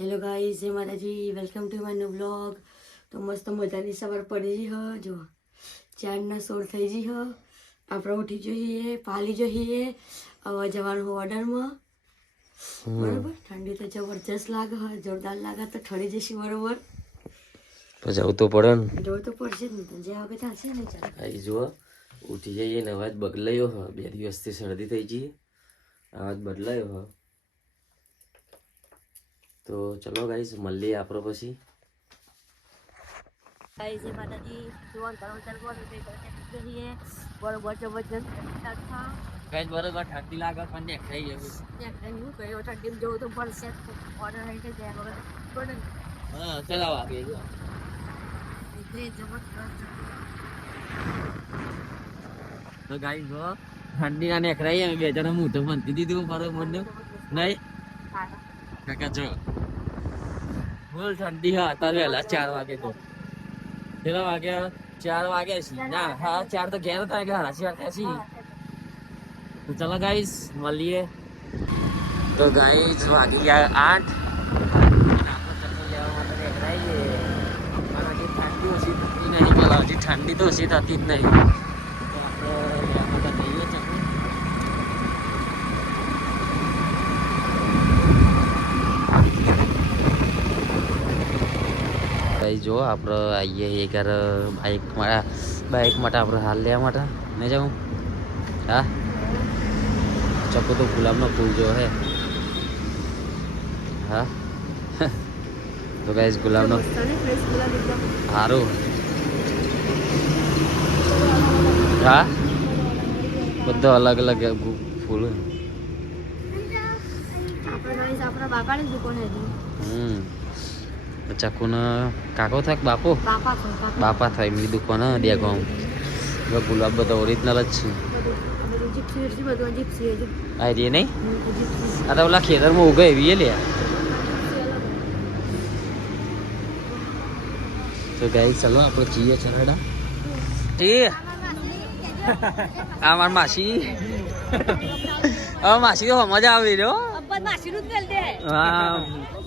Hello guys Jai Mataji welcome to my new blog તો મસ્ત મજાની સવાર પડી જઈ હ. જો ચારના સોળ થઈ જઈ હ. આપણે ઉઠી જોઈએ પાલી જોઈએ હવે જવાનું હોય ઓર્ડરમાં બરોબર? ઠંડી તો જબરજસ્ત લાગે હ. જોરદાર લાગે તો ઠરી જશે બરોબર. જવું તો પડે ને. જવું તો પડશે જ ને. તો હવે થશે ને ચાલ. આઈ જુઓ ઉઠી જઈએ ને અવાજ બદલાયો હ. બે દિવસથી શરદી થઈ ગઈ. અવાજ બદલાયો હ. તો ચલો ગાઈસ મળીએ આપણો પછી. ગાઈઝ માતાજી જોવાનું ધર્મ બરોબર જબરજસ્ત ગાઈસ બરોબર ઠંડી લાગે પણ દેખાઈ ગયું હું કહ્યું ઠંડી જવું તો પડશે. ઓર્ડર આવી જાય વગર. પડે હા ચલાવ આગે જો એટલે જબરજસ્ત. તો ગાઈસ જો ઠંડી ના નેકરાઈ અમે બે જણા હું તો મનતી દીધું મારો મને નહીં? કાકા જો. ફૂલ ઠંડી હા અત્યારે વહેલા ચાર વાગે તો. કેટલા વાગ્યા ચાર વાગ્યા છે. ના, હા, ચાર તો ઘેર હતા કે હારા ચાર થયા છે. તો ચલો ગાઈસ મળીએ. તો ગાઈસ વાગી ગયા આઠ. ઠંડી તો હજી થતી જ નહીં તો આપણે લેવા માટે જઈએ ચકુ. ભાઈ જો આપણે આવીએ એક યાર બાઇક મારા બાઇક માટે આપણે હાલ લેવા માટે. નહીં જાઉં? હા? ચકો તો ગુલાબનો ફૂલ જો હે હા? તો ગાઈસ ગુલાબનો સારું હા? બધો અલગ અલગ ફૂલ. આપણા બાપાની દુકાને હતી હમ. ચકુનો કાકો થાક બાપો? બાપા થાય એમની દુકાન દેખો ગુલાબ બધા ઓરિજિનલ જ છે. આ રે નહીં? આ તો ઓલા ખેતરમાં ઉગે એવી લે તો ગાઈ ચલો આપણે જઈએ ચરાડા. જી આ માર માસી. હવે માસી તો મજા આવી રહ્યો હા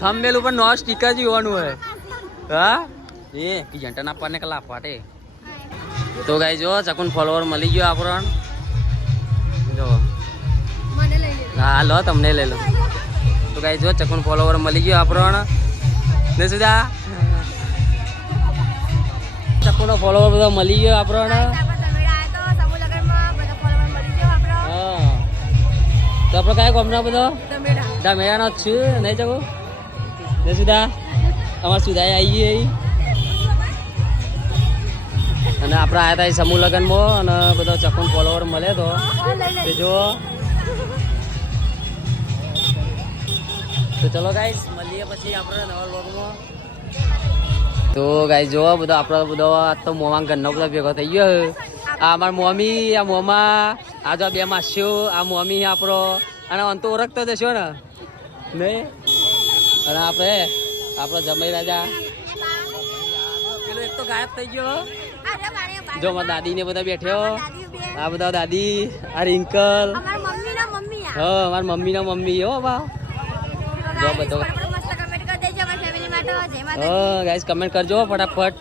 થંબેલ ઉપર નો સ્ટીકર જોવાનું હોય. હા? એ જંટા ના પાને કલા ફાટે તો ગાઈ જો ચકુન ફોલોવર મળી ગયો આપણને. જો. હા લો તમને લઈ લો. તો ગાઈ જો ચકુન ફોલોવર મળી ગયો આપણને. ને સુધા? ચકુનો ફોલોવર બધો મળી ગયો આપણને. તો આપણે કયા ગામના બધો? ધામેડાનો જ છું. નહીં જવું? ને સુધા. અમારે સુધા આવી ગઈ અને આપણે આવ્યા હતા એ સમૂહ લગ્નમાં અને બધો ચકુન ફોલોવર મળે તો. તે જો તો ચલો ગાઈસ મળીએ પછી આપણે નવા વ્લોગમાં તો ગાઈસ જો બધો આપણો બધો આ તો મોમાં ઘરનો બધો ભેગો થઈ ગયો આ અમાર મમ્મી આ મોમા આ જો બે માસ્યો આ મમ્મી આપણો. અને અંતો ઓળખતો જશો ને. નહીં? અને આપણે આપણો જમાઈ રાજા. પેલો એક તો ગાયબ થઈ ગયો જો મારા દાદી ને બધા બેઠ્યો આ બધા દાદી આ રિંકલ. હા મારી મમ્મી ના મમ્મી હો બા. જો બધો. હા ગાઈસ કમેન્ટ કરજો ફટાફટ.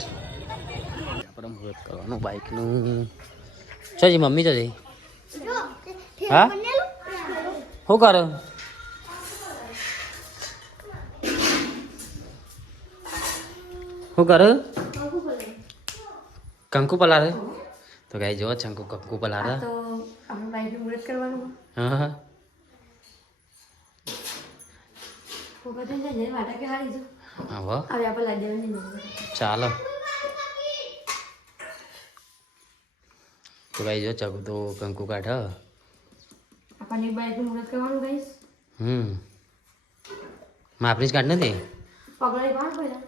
આપણે મુહૂર્ત કરવાનું બાઇકનું છો મમ્મી છો જી. હા? શું કરો? શું કરો? કંકુ પલારે? તો ગાઈ જો ચંકુ કંકુ પલારે. હા હા. ચાલો. તો ગાઈ જો ચકુ તો કંકુ કાઢ આપણને બાઈકનું મુહૂર્ત કરવાનું ગાઈસ હમ. માપની જ કાઢ નથી પગલાઈ કોણ પહેલા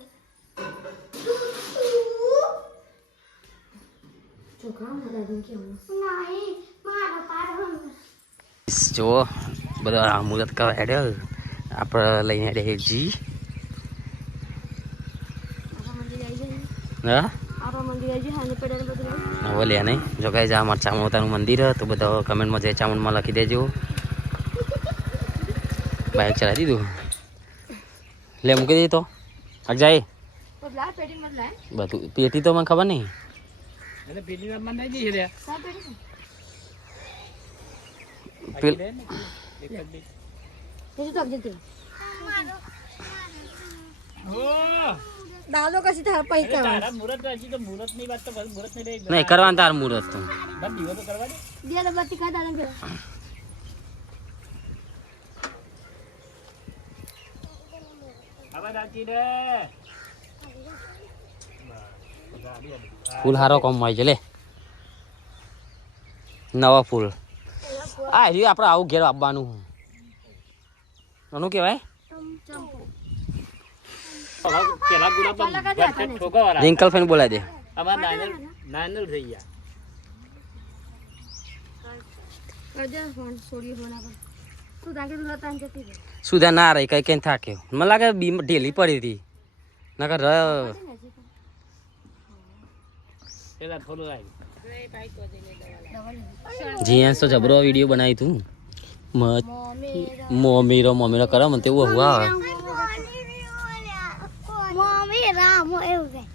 જુઓ બધા આ મુહૂર્ત કરવા હેડ્યો. આપણે લઈને હેડે જી હા? આપણા મંદિર આવી જાય હાની પેડે બધું લઈ હવે લે નહીં જો કાંઈ જા અમારા ચામુંડાનું મંદિર હે તો બધા કમેન્ટમાં જય ચામુંડમાં લખી દેજો બાઇક ચલાવી દીધું લે મૂકી દે તો આ જાય તો લાવ પેટી મત લાય બધું પેટી તો મને ખબર નહીં એટલે પેલી તે દાદો કસી તાર પૈસા તારા મુહૂર્ત હજી તો મુહૂર્તની વાત તો બસ મુહૂર્તની રહી નહીં કરવાનું તાર મુરત તો. બસ દીવો તો કરવા દે. તો બત્તી ખા દાદા કે આવા ફૂલ હારો કોમ હોય છે લે. નવા ફૂલ. આ હજી આપણે આવું ઘેર આપવાનું. આનું કહેવાય? રિંકલ ફેન બોલાવી દે સુધા ના રહી કઈ કઈ થાક્યો મને લાગે બી ઢીલી પડી હતી નકર ર જીએન્સ તો જબરો વીડિયો બનાવી તું. મમ્મી રો મમ્મી રો કરે, મને તેવું હવા મમ્મી રામ એવું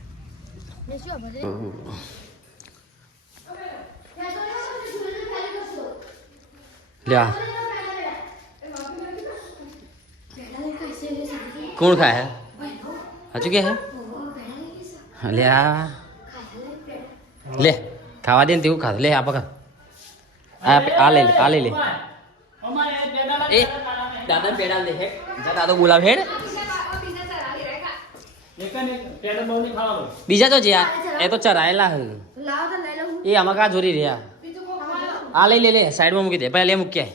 ને શું ભરે લ્યા. કોણ ખાય હજુ કે હે? લ્યા. લે ખાવા દે ને તેવું ખાધું. લે આ પકડ. આ લઈ લે આ લઈ લે. એ દાદા પેડા લે હે. દાદા દાદો બોલાવ હેડ ને પેલા બહુ નહીં ખાવાનું બીજા તો જ્યાં એ તો ચરાયેલા હે. લાવ તો લઈ લઉં એ આમાં કા જોરી રહ્યા? આ લઈ લે લે સાઈડમાં મૂકી દે. પહેલા લે મૂકી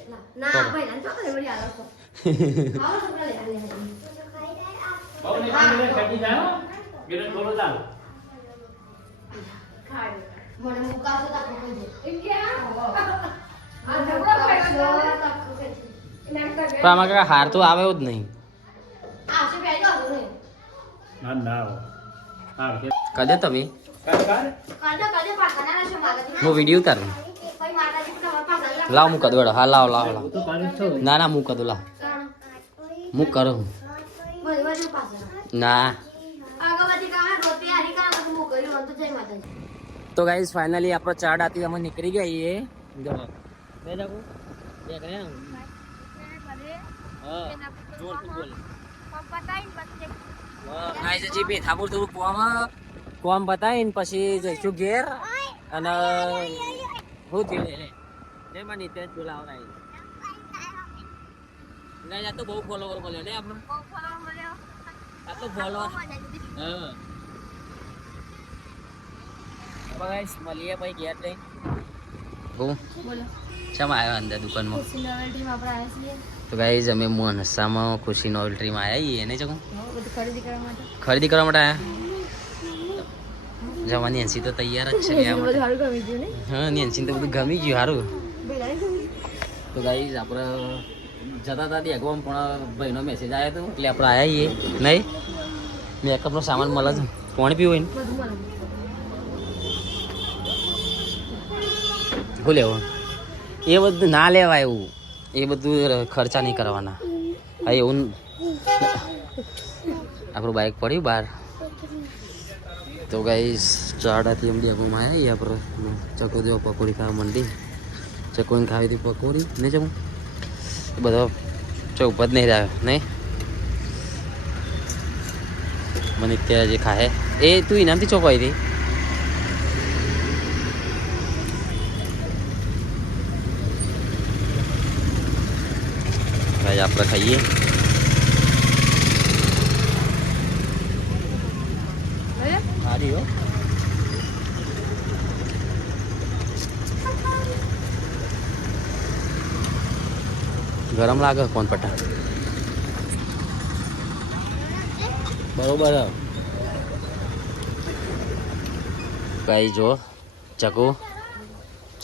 આમાં કાકા હાર તો આવે જ નહીં. ના ના હા તમે હું વીડિયો ઉતારું લાવ મૂક દો હા લાવ લાવ લાવ ના ના મૂક દો લાવ મૂક કરો ના તો ગાઈઝ ફાઇનલી આપણો ચાર આથી અમે નીકળી ગયા છીએ જો બે જાગો બે કરે હા જોરથી બોલ ગાઈઝ હજી બે થાબુર થોડું કોમ કોમ બતાવીને પછી જઈશું ઘેર અને હું થયું લે લે મને નીતે જ બોલાવો ગાઈઝ ગાઈઝ આ તો બહુ ફોલોવર મળ્યો ને આપણે. આ તો ફોલોવર હા. ગાઈઝ મળીએ પછી ઘેર જઈ હું? બોલો. શેમ આવ્યો અંદર દુકાનમાં? આપણે આવ્યા છીએ. તો ગાઈઝ અમે મનસામાં ખુશી નોવેલ્ટ્રીમાં આવ્યા છીએ. ને ચકું બધું ખરીદી કરવા માટે? આવ્યા જવાની એનસી તો તૈયાર જ છે હા એનસી તો બધું ગમી ગયું સારું. તો ગાઈઝ આપણે જતા હતા બેગમાં પણ ભાઈનો મેસેજ આવ્યો હતો એટલે આપણે આવ્યા છીએ. નહીં? મેકઅપનો સામાન મળે છે. કોણ પીવું હોય ને શું લેવું? એ બધું ના લેવાય એવું. એ બધું ખર્ચા નહીં કરવાના. હા, એવું આપણું બાઇક પડ્યું બહાર. તો ગાઈસ ચાડાથી એમ ડેપોમાં આવ્યા આપણે ચકો જો પકોડી ખાવા માંડી. ચકોને ખાવી હતી પકોડી. નહીં જમું? બધો ચૌપ જ નહીં રહ્યો, નહીં? મને અત્યારે જે ખાહે. એ તું ઇનામથી ચોપાઈ હતી? ભાઈ આપણે ખાઈએ સારી હો ગરમ લાગે કોણ પટ્ટા બરોબર કઈ જો ચકુ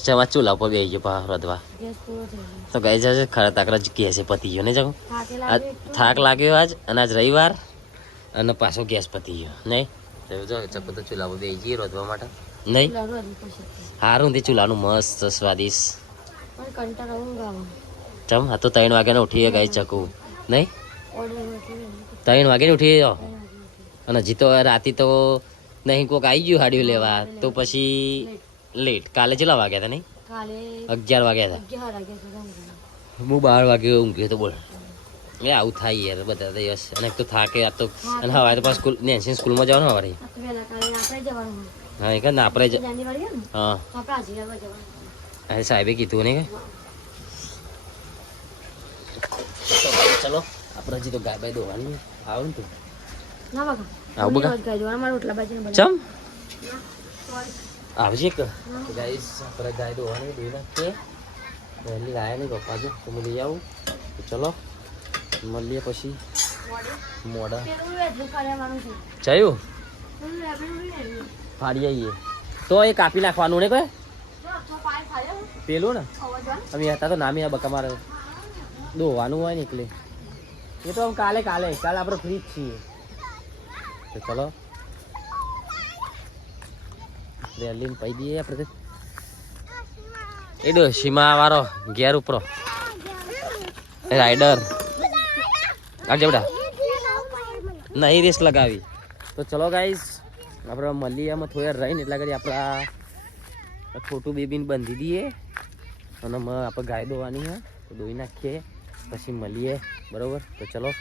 ચવા ચૂલા પર બેસી ગયો પા રધવા ગેસ પૂરો થઈ ગયો. તો ગઈ જશે ખરા તાકરા જ ગેસે પતી ગયો ને જાઉં? થાકે થાક લાગ્યો આજ અને આજ રવિવાર અને પાછો ગેસ પતી ગયો નહીં જો ચકુ તો ચૂલા પર બેસી ગઈ રોધવા માટે. નહીં? હારું સારું તે ચૂલાનું મસ્ત સ્વાદિષ્ટ. ચમ હા તો ત્રણ વાગ્યાને ઉઠીએ ગઈ ચકુ. નહીં? ત્રણ વાગે ઉઠી જાઓ અને હજી તો રાતે તો નહીં કોક આવી ગયું હાડ્યું લેવા. તો પછી લેટ. કાલે કેટલા વાગ્યા હતા નહીં? કાલે અગિયાર વાગ્યા હતા. અગિયાર વાગ્યા હું બાર વાગે ઊંઘ્યો તો બોલ. એ આવું થાય યાર બધા તો યસ અને તો થાકે આ તો અને હવે તો પાછું સ્કૂલ નેન્સી સ્કૂલમાં જવાનું હવે. હા એ કે ના આપણે જ હા. અરે સાહેબે કીધું ને કે? ચલો આપણે હજી તો ગાય બાય દોવાની આવ ને તું. આવું બનાવ. ચમ? આવજે કે ગાઈસ આપણે ગાય દોવાની દોઈ નાખીએ. વહેલી ગાય નહીં પપ્પા જો તો હું લઈ આવું. તો ચલો, મળીએ પછી. મોડા. જયું. ફાડી આવીએ. તો એ કાપી નાખવાનું ને કોઈ? પેલું ને. અમે હતા તો નામી બકા મારે. દોવાનું હોય ને એટલે. એ તો કાલે કાલે કાલે આપણે ફ્રી જ છીએ. તો ચલો. રેલીને પૈ દઈએ આપણે. એડો, સીમા વાળો ઘેર ઉપરો. રાઈડર આજે બેટા નહીં રેસ લગાવી. તો ચલો ગાઈસ, આપણે આમાં થોડા રહીને, એટલા કરી આપણા ખોટું બેબીને બાંધી દઈએ. અને આપણે ગાય દોવાની હા તો દોઈ નાખીએ, પછી મળીએ. બરોબર? તો ચલો.